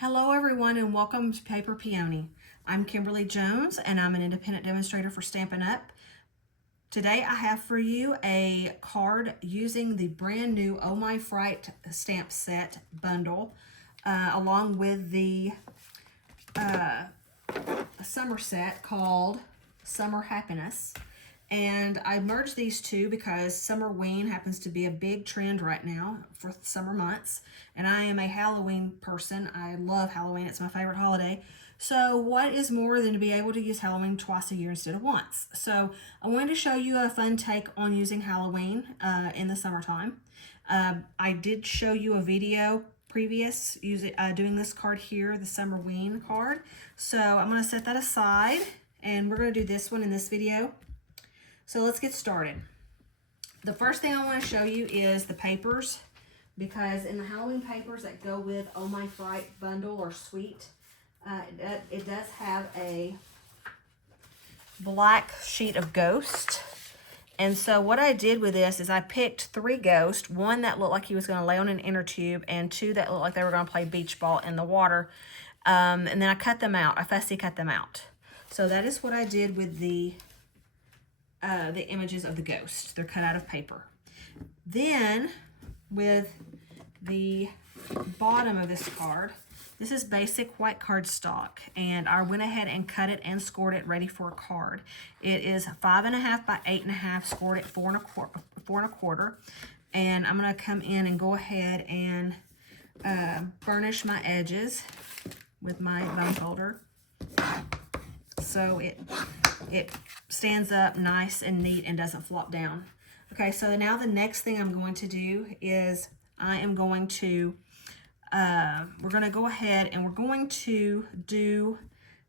Hello everyone and welcome to Paper Peony. I'm Kimberly Jones and I'm an independent demonstrator for Stampin' Up. Today I have for you a card using the brand new Oh My Fright stamp set bundle along with the summer set called Summer Happiness. And I merged these two because Summerween happens to be a big trend right now for summer months. And I am a Halloween person. I love Halloween. It's my favorite holiday. So what is more than to be able to use Halloween twice a year instead of once? So I wanted to show you a fun take on using Halloween in the summertime. I did show you a video previous doing this card here, the Summerween card. So I'm going to set that aside and we're going to do this one in this video. So let's get started. The first thing I want to show you is the papers, because in the Halloween papers that go with Oh My Fright bundle or suite, it does have a black sheet of ghost. And so what I did with this is I picked 3 ghosts, one that looked like he was going to lay on an inner tube, and 2 that looked like they were going to play beach ball in the water. And then I cut them out. I fussy cut them out. So that is what I did with the images of the ghost. They're cut out of paper. Then with the bottom of this card, this is basic white cardstock, and I went ahead and cut it and scored it ready for a card. It is 5.5 by 8.5, scored at 4.25, and I'm going to come in and go ahead and burnish my edges with my bone folder so it stands up nice and neat and doesn't flop down. Okay, so now the next thing I'm going to do is I am going to, we're going to go ahead and we're going to do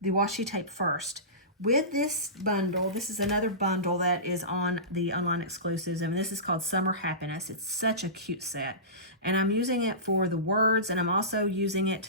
the washi tape first. With this bundle, this is another bundle that is on the online exclusives, and this is called Summer Happiness. It's such a cute set, and I'm using it for the words, and I'm also using it,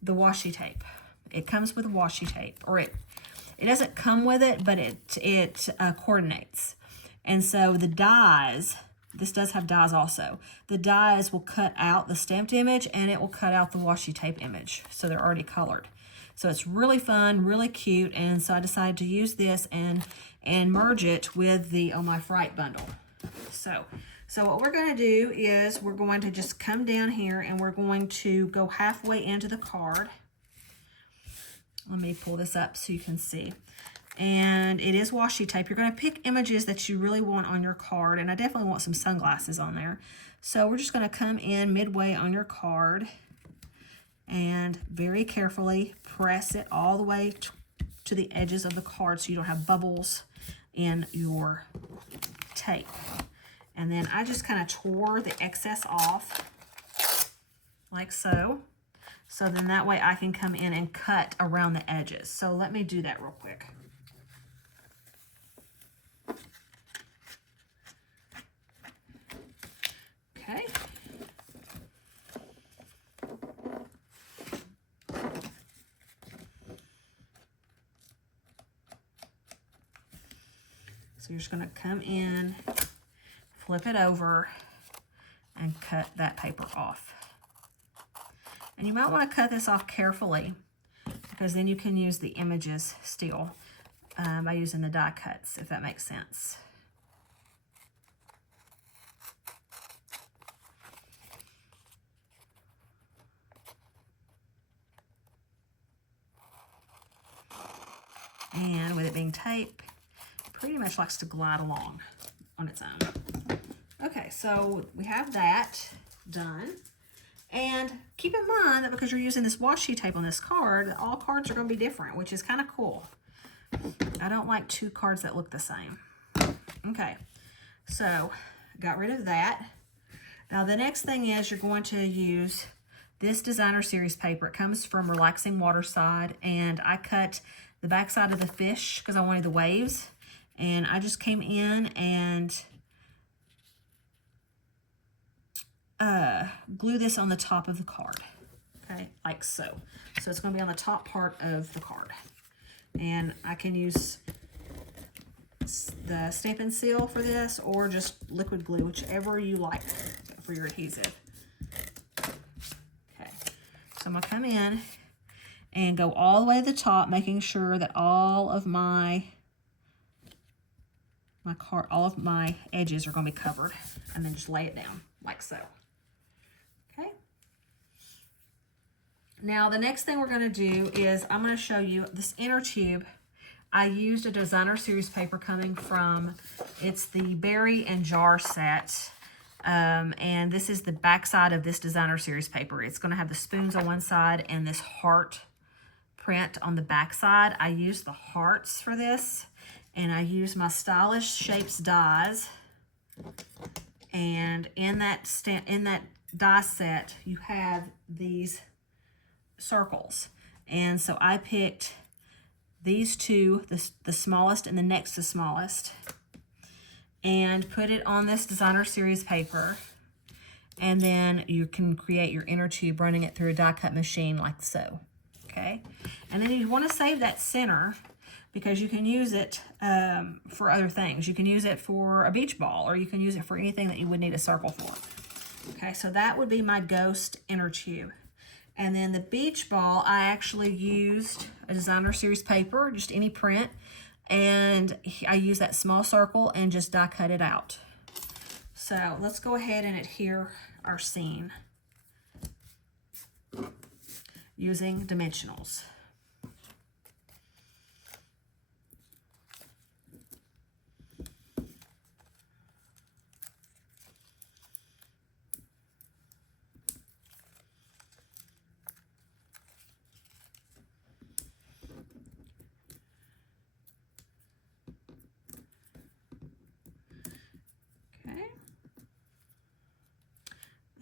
the washi tape. It comes with washi tape, or it doesn't come with it, but it coordinates. And so the dies, this does have dies also. The dies will cut out the stamped image and it will cut out the washi tape image. So they're already colored. So it's really fun, really cute. And so I decided to use this and merge it with the Oh My Fright bundle. So what we're going to do is we're going to just come down here and we're going to go halfway into the card. Let me pull this up so you can see. And it is washi tape. You're going to pick images that you really want on your card. And I definitely want some sunglasses on there. So we're just going to come in midway on your card and very carefully press it all the way to the edges of the card so you don't have bubbles in your tape. And then I just kind of tore the excess off like so. So then that way I can come in and cut around the edges. So let me do that real quick. Okay. So you're just going to come in, flip it over, and cut that paper off. And you might want to cut this off carefully because then you can use the images still by using the die cuts, if that makes sense. And with it being tape, it pretty much likes to glide along on its own. Okay, so we have that done. And keep in mind that because you're using this washi tape on this card, all cards are going to be different, which is kind of cool. I don't like 2 cards that look the same. Okay, so got rid of that. Now the next thing is you're going to use this designer series paper. It comes from Relaxing Waterside, and I cut the back side of the fish because I wanted the waves. And I just came in and glue this on the top of the card, okay, like so. So it's going to be on the top part of the card. And I can use the Stampin' Seal for this or just liquid glue, whichever you like for your adhesive. Okay, so I'm going to come in and go all the way to the top, making sure that all of my edges are going to be covered, and then just lay it down like so. Okay. Now the next thing we're going to do is I'm going to show you this inner tube. I used a designer series paper coming from, it's the Berry and Jar set. And this is the back side of this designer series paper. It's going to have the spoons on one side and this heart print on the back side. I used the hearts for this, and I used my Stylish Shapes dies. And in that die set, you have these circles. And so I picked these two, the smallest and the next to smallest, and put it on this designer series paper. And then you can create your inner tube running it through a die cut machine like so. Okay, and then you want to save that center because you can use it for other things. You can use it for a beach ball, or you can use it for anything that you would need a circle for. Okay, so that would be my ghost inner tube. And then the beach ball, I actually used a designer series paper, just any print, and I used that small circle and just die cut it out. So let's go ahead and adhere our scene using dimensionals.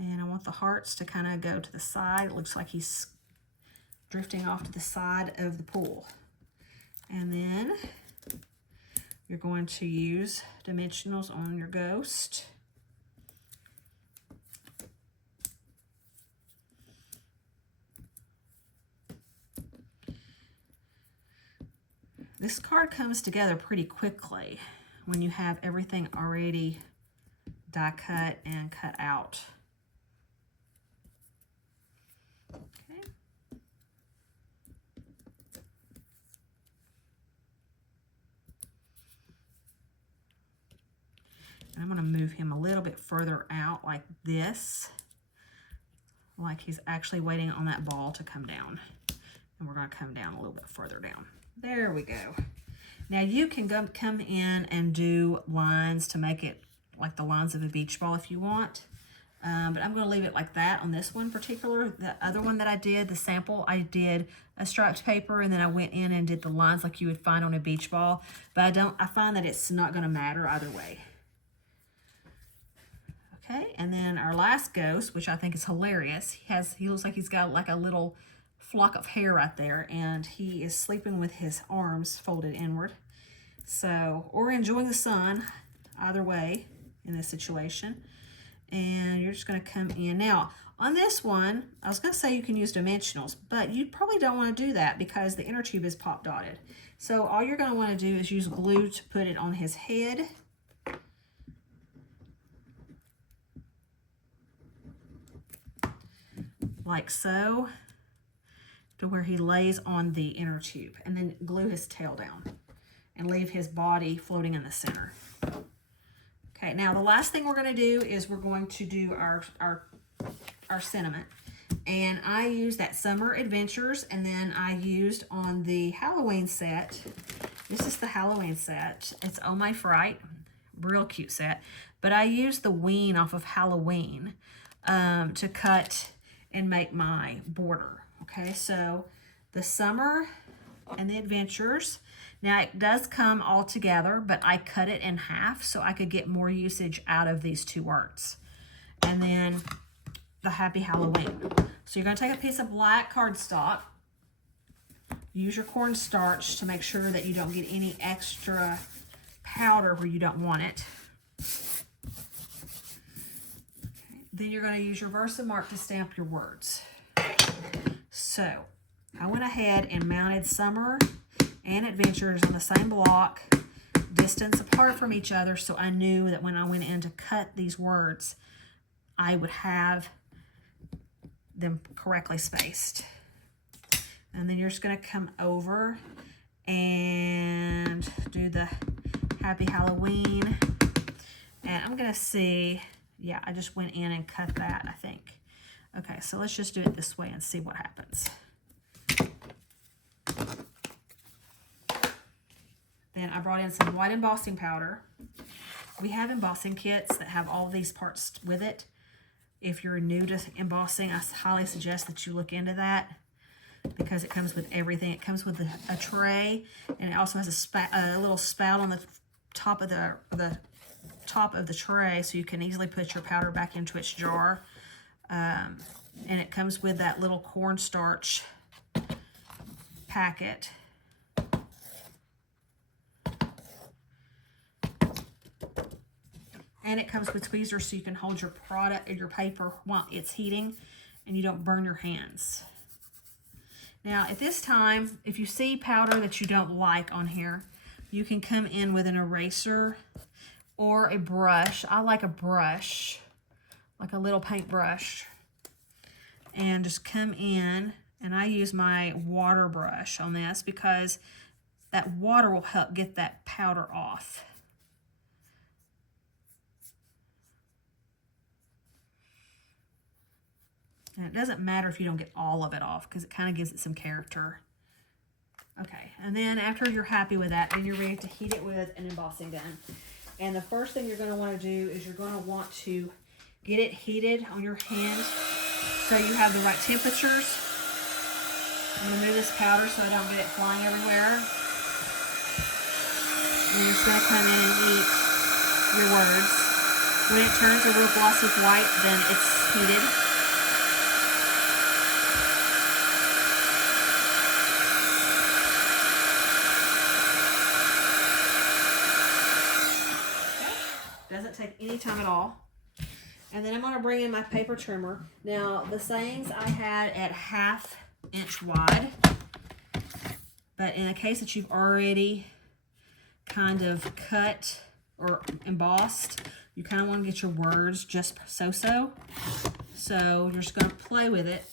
And I want the hearts to kind of go to the side. It looks like he's drifting off to the side of the pool. And then you're going to use dimensionals on your ghost. This card comes together pretty quickly when you have everything already die cut and cut out. Okay. And I'm going to move him a little bit further out like this, like he's actually waiting on that ball to come down. And we're going to come down a little bit further down. There we go. Now you can come in and do lines to make it like the lines of a beach ball if you want. But I'm going to leave it like that on this one particular. The other one that I did, the sample, I did a striped paper, and then I went in and did the lines like you would find on a beach ball. But I find that it's not going to matter either way. Okay, and then our last ghost, which I think is hilarious. He looks like he's got like a little flock of hair right there, and he is sleeping with his arms folded inward. So, or enjoying the sun, either way in this situation. And you're just going to come in. Now, on this one, I was going to say you can use dimensionals, but you probably don't want to do that because the inner tube is pop dotted. So all you're going to want to do is use glue to put it on his head. Like so, to where he lays on the inner tube, and then glue his tail down and leave his body floating in the center. Okay, now the last thing we're going to do is we're going to do our sentiment. And I used that Summer Adventures, and then I used on the Halloween set. This is the Halloween set. It's Oh My Fright, real cute set. But I used the ween off of Halloween to cut and make my border. Okay, so the Summer and the Adventures. Now it does come all together, but I cut it in half so I could get more usage out of these two words. And then the Happy Halloween. So you're going to take a piece of black cardstock, use your cornstarch to make sure that you don't get any extra powder where you don't want it. Okay. Then you're going to use your Versamark to stamp your words. So I went ahead and mounted Summer and Adventures on the same block, distance apart from each other, so I knew that when I went in to cut these words, I would have them correctly spaced. And then you're just going to come over and do the Happy Halloween. And I'm going to see, yeah, I just went in and cut that, I think. Okay, so let's just do it this way and see what happens. Then I brought in some white embossing powder. We have embossing kits that have all these parts with it. If you're new to embossing, I highly suggest that you look into that because it comes with everything. It comes with a tray, and it also has a little spout on the top of the tray, so you can easily put your powder back into its jar. And it comes with that little cornstarch packet. And it comes with tweezers so you can hold your product or your paper while it's heating and you don't burn your hands. Now at this time, if you see powder that you don't like on here, you can come in with an eraser or a brush. I like a brush, like a little paint brush. And just come in, and I use my water brush on this because that water will help get that powder off. And it doesn't matter if you don't get all of it off because it kind of gives it some character. Okay, and then after you're happy with that, then you're ready to heat it with an embossing gun. And the first thing you're going to want to do is you're going to want to get it heated on your hand so you have the right temperatures. I'm going to move this powder so I don't get it flying everywhere. And you're just going to come in and eat your words. When it turns a real glossy white, then it's heated. Doesn't take any time at all. And then I'm going to bring in my paper trimmer. Now, the sayings I had at 1/2 inch wide. But in the case that you've already kind of cut or embossed, you kind of want to get your words just so-so. So you're just going to play with it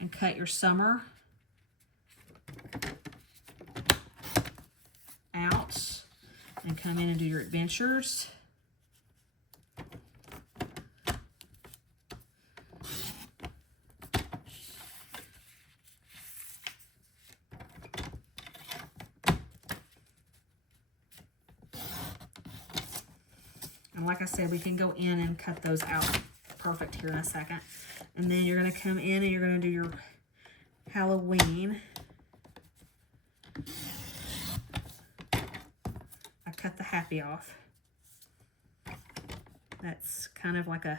and cut your summer out and come in and do your adventures. And like I said, we can go in and cut those out perfect here in a second. And then you're going to come in and you're going to do your Halloween. I cut the happy off. That's kind of like a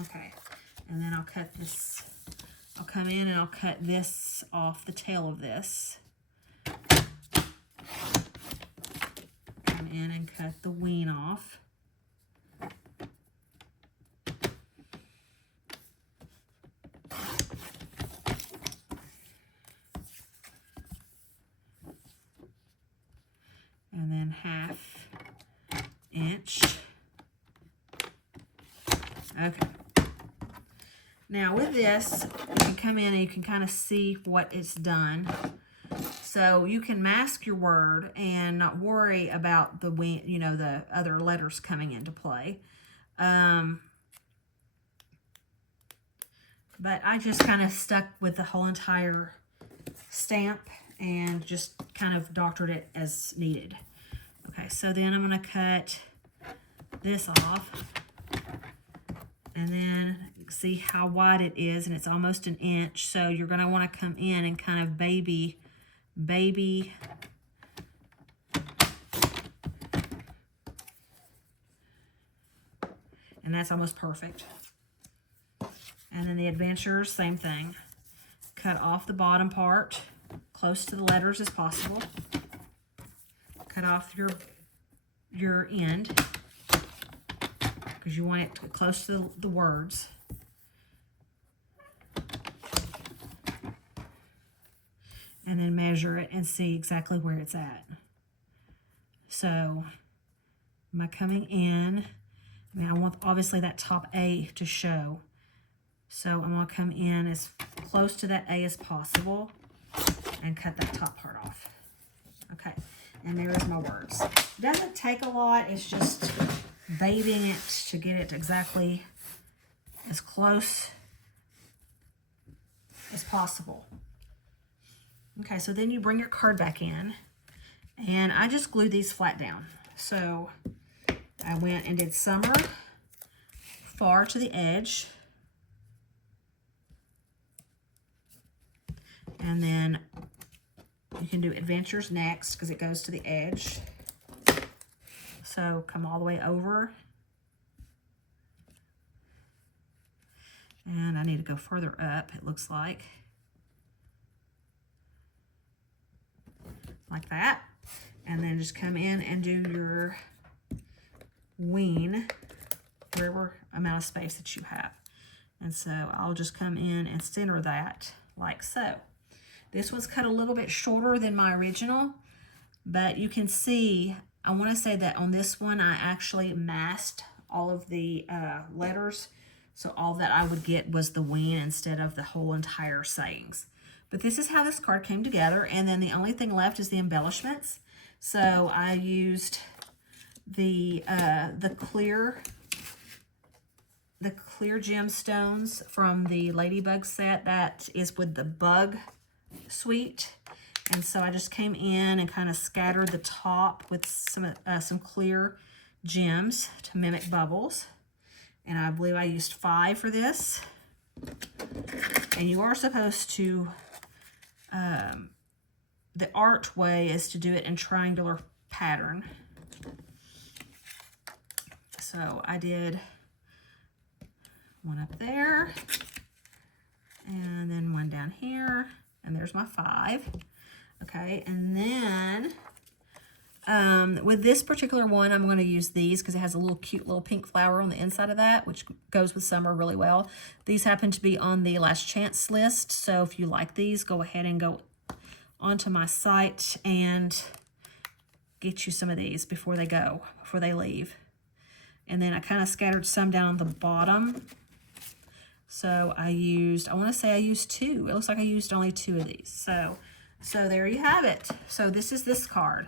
okay. And then I'll cut this. I'll come in and I'll cut this off the tail of this. Come in and cut the ween off. And then 1/2 inch. Okay. Now with this, you can come in and you can kind of see what it's done. So you can mask your word and not worry about the the other letters coming into play. But I just kind of stuck with the whole entire stamp and just kind of doctored it as needed. Okay, so then I'm going to cut this off. And then see how wide it is, and it's almost 1 inch. So you're going to want to come in and kind of baby. And that's almost perfect. And then the adventures, same thing. Cut off the bottom part, close to the letters as possible. Cut off your end, because you want it close to the words. And then measure it and see exactly where it's at. So am I coming in? I mean, I want obviously that top A to show. So I'm going to come in as close to that A as possible and cut that top part off. Okay, and there's my words. It doesn't take a lot. It's just babying it to get it exactly as close as possible. Okay, so then you bring your card back in, and I just glued these flat down. So I went and did summer far to the edge, and then you can do adventures next because it goes to the edge. So come all the way over, and I need to go further up, it looks like that, and then just come in and do your ween wherever amount of space that you have. And so I'll just come in and center that like so. This one's cut a little bit shorter than my original, but you can see, I want to say that on this one I actually masked all of the letters, so all that I would get was the ween instead of the whole entire sayings. But this is how this card came together, and then the only thing left is the embellishments. So I used the clear gemstones from the Ladybug set that is with the bug suite. And so I just came in and kind of scattered the top with some clear gems to mimic bubbles. And I believe I used 5 for this. And you are supposed to, the art way is to do it in triangular pattern. So I did one up there, and then one down here, and there's my 5. Okay, and then with this particular one, I'm going to use these because it has a little cute little pink flower on the inside of that, which goes with summer really well. These happen to be on the last chance list, so if you like these, go ahead and go onto my site and get you some of these before they leave. And then I kind of scattered some down the bottom. So I want to say I used 2. It looks like I used only 2 of these. So there you have it. So this is this card,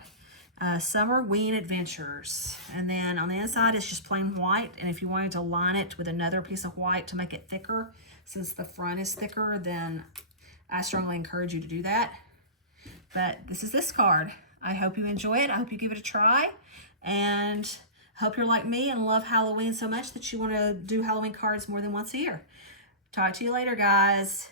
Summerween Adventures. And then on the inside, it's just plain white. And if you wanted to line it with another piece of white to make it thicker, since the front is thicker, then I strongly encourage you to do that. But this is this card. I hope you enjoy it. I hope you give it a try. And I hope you're like me and love Halloween so much that you want to do Halloween cards more than once a year. Talk to you later, guys.